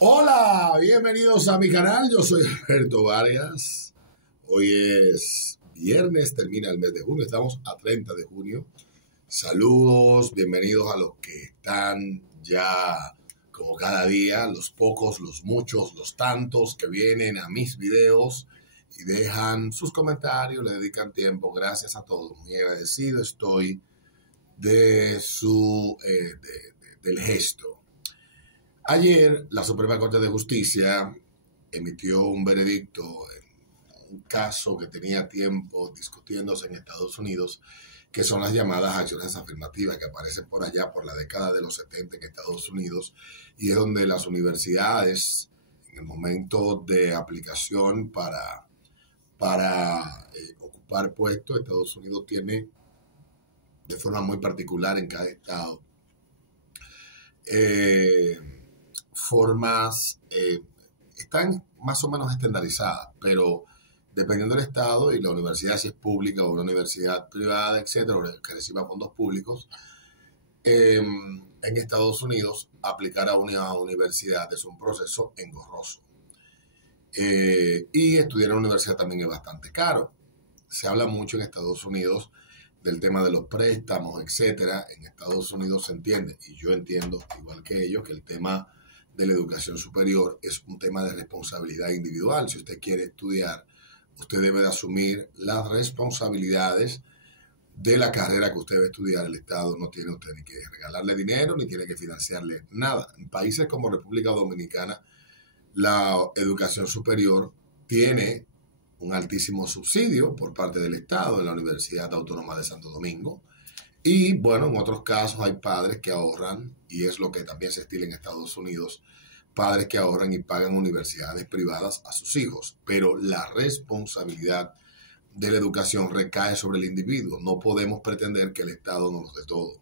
Hola, bienvenidos a mi canal. Yo soy Alberto Vargas. Hoy es viernes, termina el mes de junio. Estamos a 30 de junio. Saludos, bienvenidos a los que están ya como cada día, los pocos, los muchos, los tantos que vienen a mis videos y dejan sus comentarios, le dedican tiempo. Gracias a todos. Muy agradecido estoy del gesto. Ayer, la Suprema Corte de Justicia emitió un veredicto en un caso que tenía tiempo discutiéndose en Estados Unidos, que son las llamadas acciones afirmativas que aparecen por allá por la década de los 70 en Estados Unidos, y es donde las universidades, en el momento de aplicación para ocupar puestos, Estados Unidos tiene de forma muy particular en cada estado eh, formas, están más o menos estandarizadas, pero dependiendo del estado y la universidad, si es pública o una universidad privada, etcétera, que reciba fondos públicos, en Estados Unidos aplicar a una universidad es un proceso engorroso. Y estudiar en la universidad también es bastante caro. Se habla mucho en Estados Unidos del tema de los préstamos, etcétera. En Estados Unidos se entiende, y yo entiendo igual que ellos, que el tema de la educación superior es un tema de responsabilidad individual. Si usted quiere estudiar, usted debe de asumir las responsabilidades de la carrera que usted va a estudiar. El Estado no tiene usted ni que regalarle dinero, ni tiene que financiarle nada. En países como República Dominicana, la educación superior tiene un altísimo subsidio por parte del Estado en la Universidad Autónoma de Santo Domingo. Y bueno, en otros casos hay padres que ahorran, y es lo que también se estila en Estados Unidos, padres que ahorran y pagan universidades privadas a sus hijos. Pero la responsabilidad de la educación recae sobre el individuo. No podemos pretender que el Estado nos dé todo.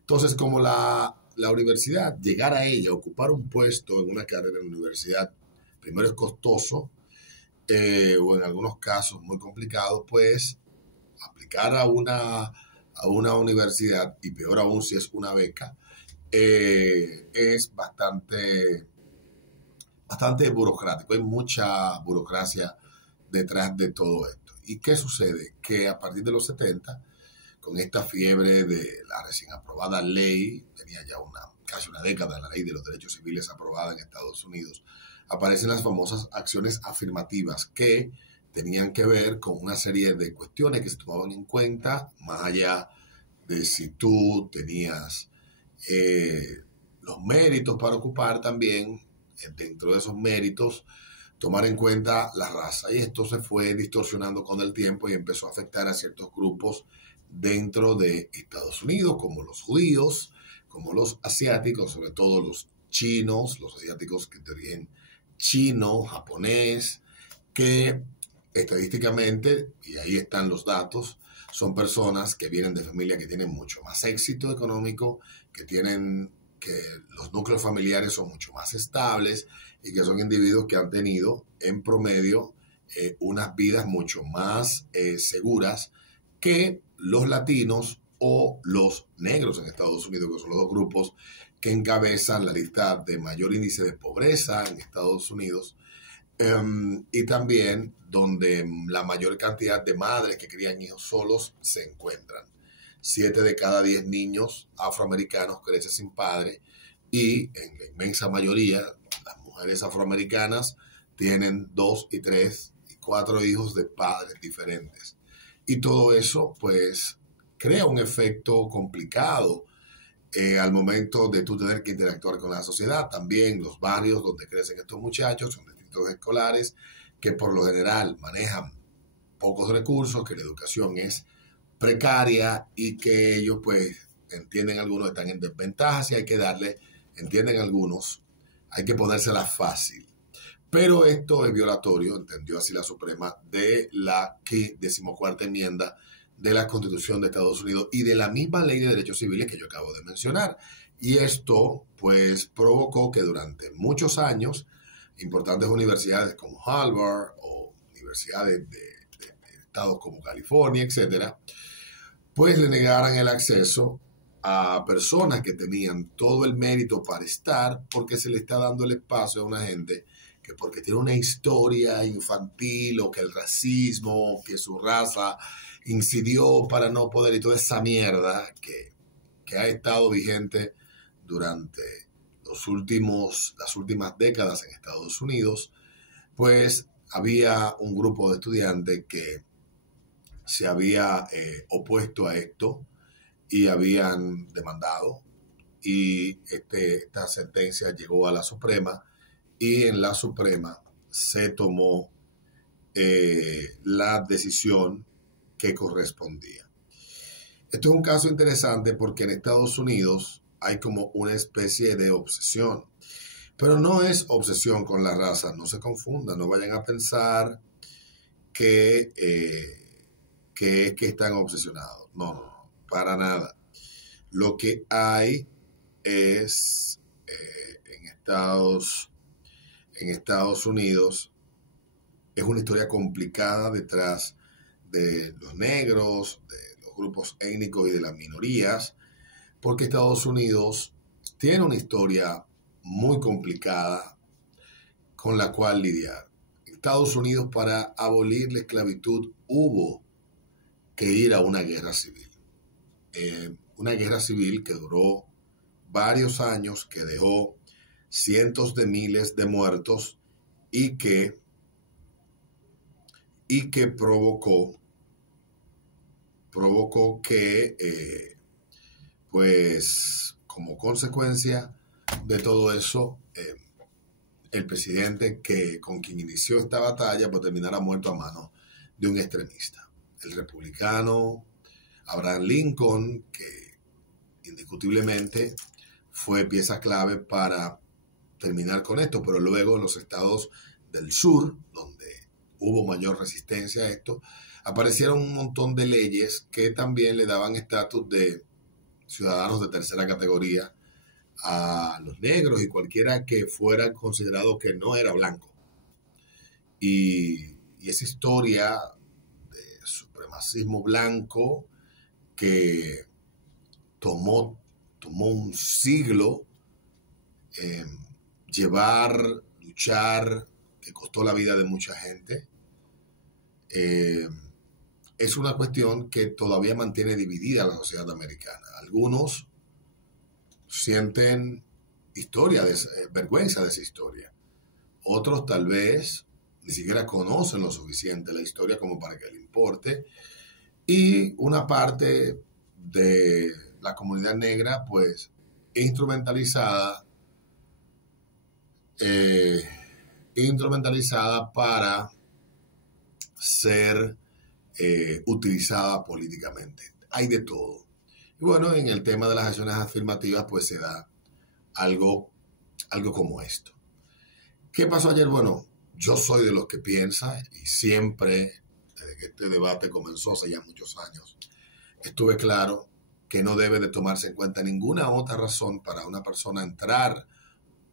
Entonces, como la universidad, llegar a ella, ocupar un puesto en una carrera en la universidad, primero es costoso, o en algunos casos muy complicado, pues aplicar a una universidad, y peor aún si es una beca, es bastante burocrático. Hay mucha burocracia detrás de todo esto. ¿Y qué sucede? Que a partir de los 70, con esta fiebre de la recién aprobada ley, tenía ya casi una década la ley de los derechos civiles aprobada en Estados Unidos, aparecen las famosas acciones afirmativas que tenían que ver con una serie de cuestiones que se tomaban en cuenta, más allá de si tú tenías los méritos para ocupar, también dentro de esos méritos tomar en cuenta la raza. Y esto se fue distorsionando con el tiempo y empezó a afectar a ciertos grupos dentro de Estados Unidos, como los judíos, como los asiáticos, sobre todo los chinos, los asiáticos que de origen chino, japonés, que estadísticamente, y ahí están los datos, son personas que vienen de familias que tienen mucho más éxito económico, que los núcleos familiares son mucho más estables y que son individuos que han tenido en promedio unas vidas mucho más seguras que los latinos o los negros en Estados Unidos, que son los dos grupos que encabezan la lista de mayor índice de pobreza en Estados Unidos, y también donde la mayor cantidad de madres que crían hijos solos se encuentran. 7 de cada 10 niños afroamericanos crecen sin padre, y en la inmensa mayoría las mujeres afroamericanas tienen 2 y 3 y 4 hijos de padres diferentes. Y todo eso pues crea un efecto complicado al momento de tú tener que interactuar con la sociedad. También los barrios donde crecen estos muchachos son distritos escolares que por lo general manejan pocos recursos, que la educación es precaria y que ellos pues entienden algunos están en desventaja y hay que darle, entienden algunos, hay que ponérsela fácil. Pero esto es violatorio, entendió así la Suprema, de la 14ª enmienda de la Constitución de Estados Unidos y de la misma Ley de Derechos Civiles que yo acabo de mencionar. Y esto, pues, provocó que durante muchos años, importantes universidades como Harvard o universidades de estados como California, etcétera, pues le negaran el acceso a personas que tenían todo el mérito para estar, porque se le está dando el espacio a una gente que porque tiene una historia infantil o que el racismo, que su raza incidió para no poder y toda esa mierda que ha estado vigente durante las últimas décadas en Estados Unidos, pues había un grupo de estudiantes que se había opuesto a esto y habían demandado, y esta sentencia llegó a la Suprema, y en la Suprema se tomó la decisión que correspondía. Esto es un caso interesante porque en Estados Unidos hay como una especie de obsesión, pero no es obsesión con la raza, no se confundan, no vayan a pensar que están obsesionados. No, no, no, para nada. Lo que hay es en Estados Unidos es una historia complicada detrás de los negros, de los grupos étnicos y de las minorías, porque Estados Unidos tiene una historia muy complicada con la cual lidiar. Estados Unidos, para abolir la esclavitud, hubo que ir a una guerra civil. Una guerra civil que duró varios años, que dejó cientos de miles de muertos y que provocó que, pues, como consecuencia de todo eso, el presidente con quien inició esta batalla, pues terminara muerto a manos de un extremista. El republicano Abraham Lincoln, que indiscutiblemente fue pieza clave para terminar con esto, pero luego en los estados del sur, donde hubo mayor resistencia a esto, aparecieron un montón de leyes que también le daban estatus de ciudadanos de tercera categoría a los negros y cualquiera que fuera considerado que no era blanco. Y esa historia de supremacismo blanco que tomó un siglo luchar, que costó la vida de mucha gente, es una cuestión que todavía mantiene dividida a la sociedad americana. Algunos sienten vergüenza de esa historia. Otros tal vez ni siquiera conocen lo suficiente la historia como para que le importe. Y una parte de la comunidad negra, pues, instrumentalizada para ser utilizada políticamente. Hay de todo. Y bueno, en el tema de las acciones afirmativas, pues se da algo como esto. ¿Qué pasó ayer? Bueno, yo soy de los que piensa, y siempre, desde que este debate comenzó hace ya muchos años, estuve claro que no debe de tomarse en cuenta ninguna otra razón para una persona entrar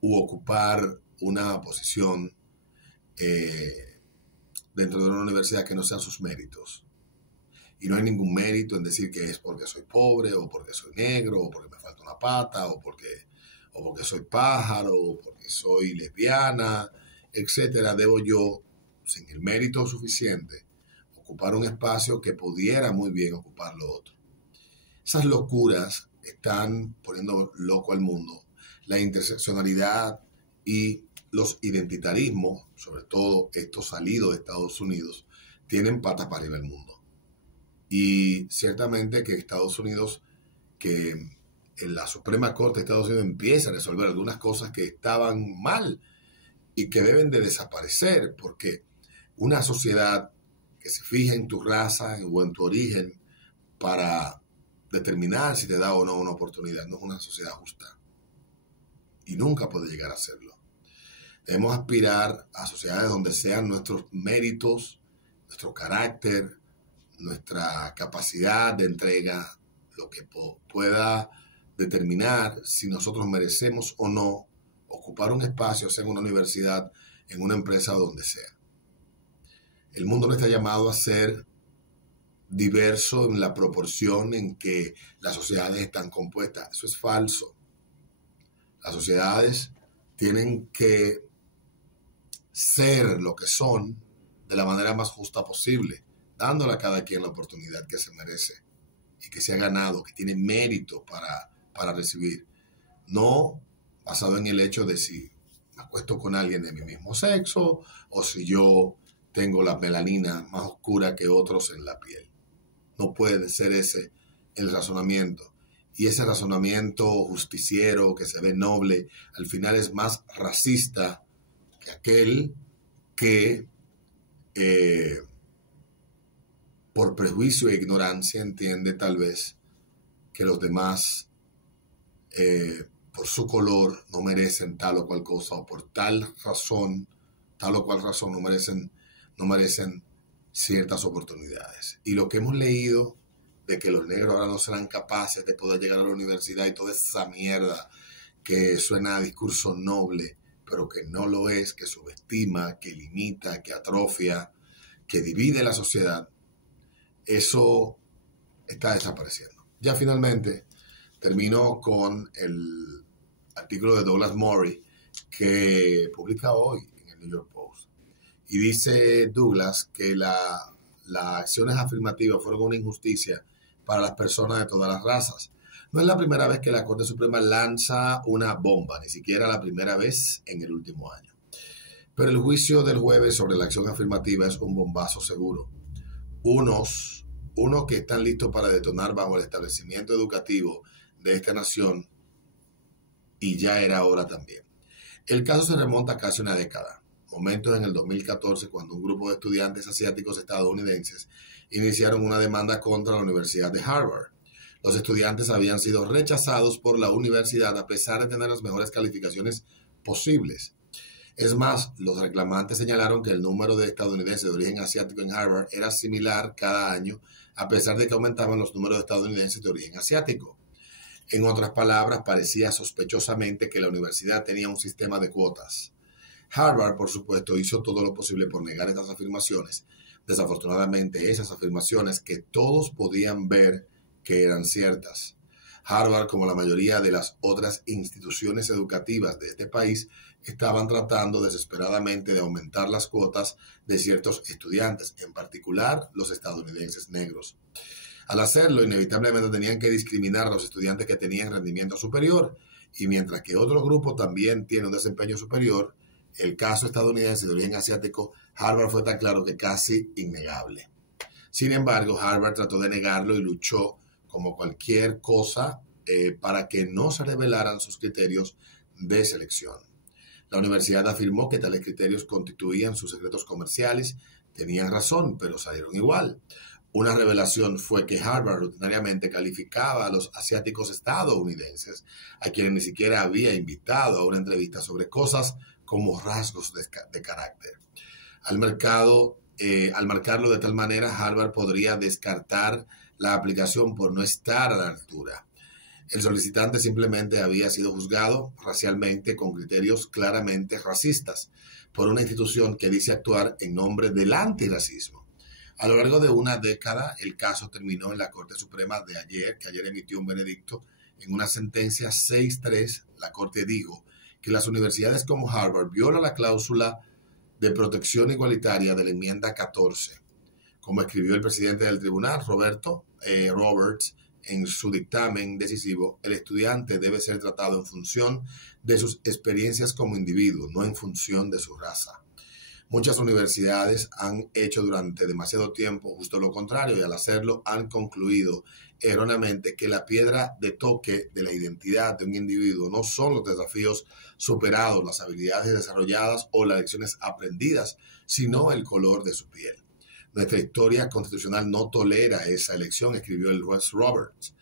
u ocupar una posición dentro de una universidad que no sean sus méritos. Y no hay ningún mérito en decir que es porque soy pobre, o porque soy negro, o porque me falta una pata, o porque soy pájaro, o porque soy lesbiana, etcétera. Debo yo, sin el mérito suficiente, ocupar un espacio que pudiera muy bien ocupar lo otro. Esas locuras están poniendo loco al mundo. La interseccionalidad y los identitarismos, sobre todo estos salidos de Estados Unidos, tienen patas para arriba el mundo. Y ciertamente que Estados Unidos, que en la Suprema Corte de Estados Unidos empieza a resolver algunas cosas que estaban mal y que deben de desaparecer, porque una sociedad que se fija en tu raza o en tu origen para determinar si te da o no una oportunidad no es una sociedad justa, y nunca puede llegar a serlo. Debemos aspirar a sociedades donde sean nuestros méritos, nuestro carácter, nuestra capacidad de entrega, lo que pueda determinar si nosotros merecemos o no ocupar un espacio, sea en una universidad, en una empresa o donde sea. El mundo no está llamado a ser diverso en la proporción en que las sociedades están compuestas. Eso es falso. Las sociedades tienen que ser lo que son de la manera más justa posible, dándole a cada quien la oportunidad que se merece y que se ha ganado, que tiene mérito para recibir. No basado en el hecho de si me acuesto con alguien de mi mismo sexo o si yo tengo la melanina más oscura que otros en la piel. No puede ser ese el razonamiento. Y ese razonamiento justiciero que se ve noble, al final es más racista que aquel que por prejuicio e ignorancia entiende tal vez que los demás por su color no merecen tal o cual cosa, o por tal o cual razón no merecen ciertas oportunidades. Y lo que hemos leído de que los negros ahora no serán capaces de poder llegar a la universidad y toda esa mierda que suena a discurso noble, pero que no lo es, que subestima, que limita, que atrofia, que divide la sociedad, eso está desapareciendo. Ya finalmente termino con el artículo de Douglas Murray que publica hoy en el New York Post. Y dice Douglas que las acciones afirmativas fueron una injusticia para las personas de todas las razas. No es la primera vez que la Corte Suprema lanza una bomba, ni siquiera la primera vez en el último año. Pero el juicio del jueves sobre la acción afirmativa es un bombazo seguro. Unos que están listos para detonar bajo el establecimiento educativo de esta nación, y ya era hora también. El caso se remonta a casi una década, momentos en el 2014 cuando un grupo de estudiantes asiáticos estadounidenses iniciaron una demanda contra la Universidad de Harvard. Los estudiantes habían sido rechazados por la universidad a pesar de tener las mejores calificaciones posibles. Es más, los reclamantes señalaron que el número de estadounidenses de origen asiático en Harvard era similar cada año, a pesar de que aumentaban los números de estadounidenses de origen asiático. En otras palabras, parecía sospechosamente que la universidad tenía un sistema de cuotas. Harvard, por supuesto, hizo todo lo posible por negar estas afirmaciones. Desafortunadamente, esas afirmaciones que todos podían ver que eran ciertas. Harvard, como la mayoría de las otras instituciones educativas de este país, estaban tratando desesperadamente de aumentar las cuotas de ciertos estudiantes, en particular los estadounidenses negros. Al hacerlo, inevitablemente tenían que discriminar a los estudiantes que tenían rendimiento superior, y mientras que otro grupo también tiene un desempeño superior, el caso estadounidense de origen asiático, Harvard fue tan claro que casi innegable. Sin embargo, Harvard trató de negarlo y luchó como cualquier cosa para que no se revelaran sus criterios de selección. La universidad afirmó que tales criterios constituían sus secretos comerciales. Tenían razón, pero salieron igual. Una revelación fue que Harvard rutinariamente calificaba a los asiáticos estadounidenses, a quienes ni siquiera había invitado a una entrevista sobre cosas como rasgos de carácter. Al marcarlo de tal manera, Harvard podría descartar la aplicación por no estar a la altura. El solicitante simplemente había sido juzgado racialmente con criterios claramente racistas por una institución que dice actuar en nombre del antirracismo. A lo largo de una década, el caso terminó en la Corte Suprema que ayer emitió un veredicto. En una sentencia 6-3, la Corte dijo que las universidades como Harvard violan la cláusula de protección igualitaria de la enmienda 14. Como escribió el presidente del tribunal, Roberts, en su dictamen decisivo, el estudiante debe ser tratado en función de sus experiencias como individuo, no en función de su raza. Muchas universidades han hecho durante demasiado tiempo justo lo contrario, y al hacerlo han concluido erróneamente que la piedra de toque de la identidad de un individuo no son los desafíos superados, las habilidades desarrolladas o las lecciones aprendidas, sino el color de su piel. Nuestra historia constitucional no tolera esa elección, escribió el juez Roberts.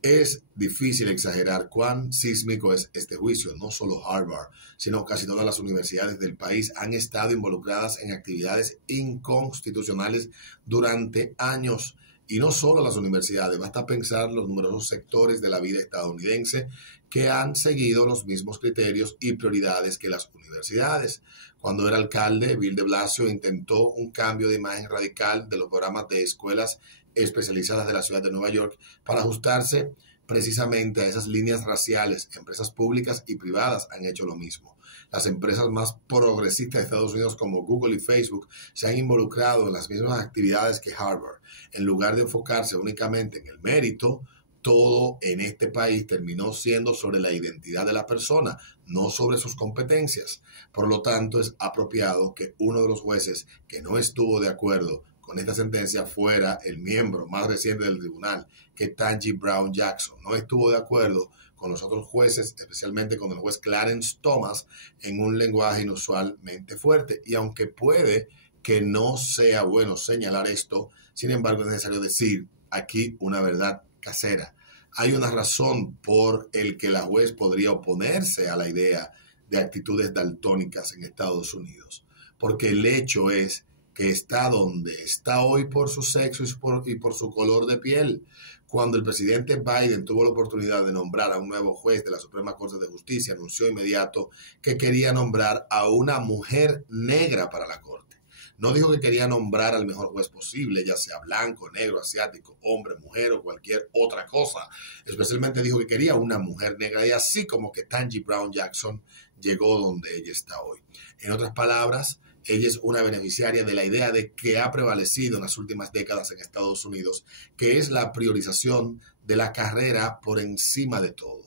Es difícil exagerar cuán sísmico es este juicio. No solo Harvard, sino casi todas las universidades del país han estado involucradas en actividades inconstitucionales durante años. Y no solo las universidades, basta pensar los numerosos sectores de la vida estadounidense que han seguido los mismos criterios y prioridades que las universidades. Cuando era alcalde, Bill de Blasio intentó un cambio de imagen radical de los programas de escuelas especializadas de la ciudad de Nueva York para ajustarse precisamente a esas líneas raciales. Empresas públicas y privadas han hecho lo mismo. Las empresas más progresistas de Estados Unidos como Google y Facebook se han involucrado en las mismas actividades que Harvard. En lugar de enfocarse únicamente en el mérito, todo en este país terminó siendo sobre la identidad de la persona, no sobre sus competencias. Por lo tanto, es apropiado que uno de los jueces que no estuvo de acuerdo con esta sentencia fuera el miembro más reciente del tribunal, Ketanji Brown Jackson. No estuvo de acuerdo con los otros jueces, especialmente con el juez Clarence Thomas, en un lenguaje inusualmente fuerte. Y aunque puede que no sea bueno señalar esto, sin embargo es necesario decir aquí una verdad casera. Hay una razón por el que la juez podría oponerse a la idea de actitudes daltónicas en Estados Unidos, porque el hecho es que está donde está hoy por su sexo y por su color de piel. Cuando el presidente Biden tuvo la oportunidad de nombrar a un nuevo juez de la Suprema Corte de Justicia, anunció inmediato que quería nombrar a una mujer negra para la Corte. No dijo que quería nombrar al mejor juez posible, ya sea blanco, negro, asiático, hombre, mujer o cualquier otra cosa. Especialmente dijo que quería una mujer negra, y así como que Ketanji Brown Jackson llegó donde ella está hoy. En otras palabras, ella es una beneficiaria de la idea de que ha prevalecido en las últimas décadas en Estados Unidos, que es la priorización de la carrera por encima de todo.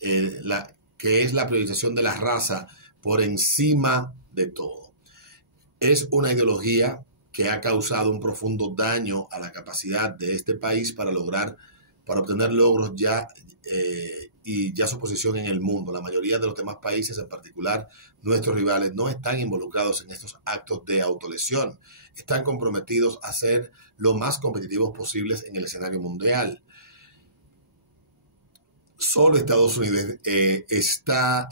Que es la priorización de la raza por encima de todo. Es una ideología que ha causado un profundo daño a la capacidad de este país para obtener logros y ya su posición en el mundo. La mayoría de los demás países, en particular nuestros rivales, no están involucrados en estos actos de autolesión. Están comprometidos a ser lo más competitivos posibles en el escenario mundial. Solo Estados Unidos en esta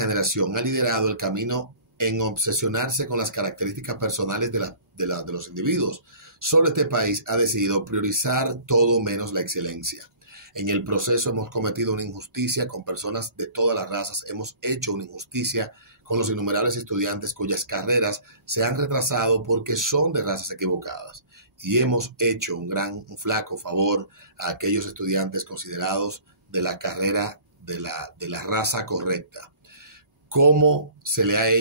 generación ha liderado el camino en obsesionarse con las características personales de los individuos. Solo este país ha decidido priorizar todo menos la excelencia. En el proceso hemos cometido una injusticia con personas de todas las razas. Hemos hecho una injusticia con los innumerables estudiantes cuyas carreras se han retrasado porque son de razas equivocadas. Y hemos hecho un flaco favor a aquellos estudiantes considerados de la carrera de la raza correcta. ¿Cómo le han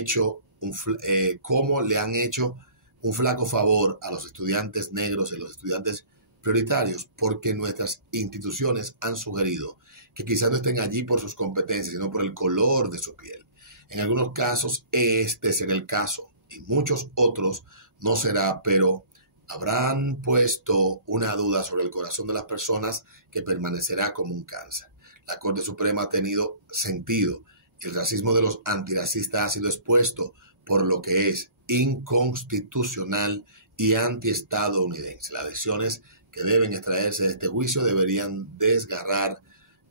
hecho un flaco favor a los estudiantes negros y los estudiantes prioritarios? Porque nuestras instituciones han sugerido que quizás no estén allí por sus competencias, sino por el color de su piel. En algunos casos este será el caso, y muchos otros no será, pero habrán puesto una duda sobre el corazón de las personas que permanecerá como un cáncer. La Corte Suprema ha tenido sentido. El racismo de los antirracistas ha sido expuesto por lo que es inconstitucional y antiestadounidense. Las lecciones que deben extraerse de este juicio deberían desgarrar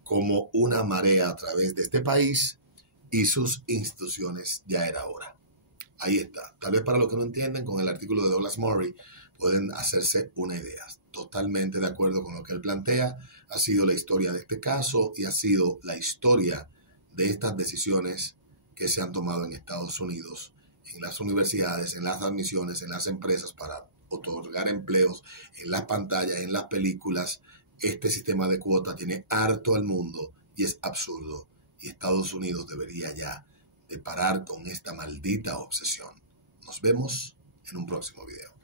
como una marea a través de este país y sus instituciones. Ya era hora. Ahí está. Tal vez para los que no entienden, con el artículo de Douglas Murray pueden hacerse una idea. Totalmente de acuerdo con lo que él plantea. Ha sido la historia de este caso y ha sido la historia de estas decisiones que se han tomado en Estados Unidos, en las universidades, en las admisiones, en las empresas para otorgar empleos, en las pantallas, en las películas. Este sistema de cuota tiene harto al mundo y es absurdo. Y Estados Unidos debería ya de parar con esta maldita obsesión. Nos vemos en un próximo video.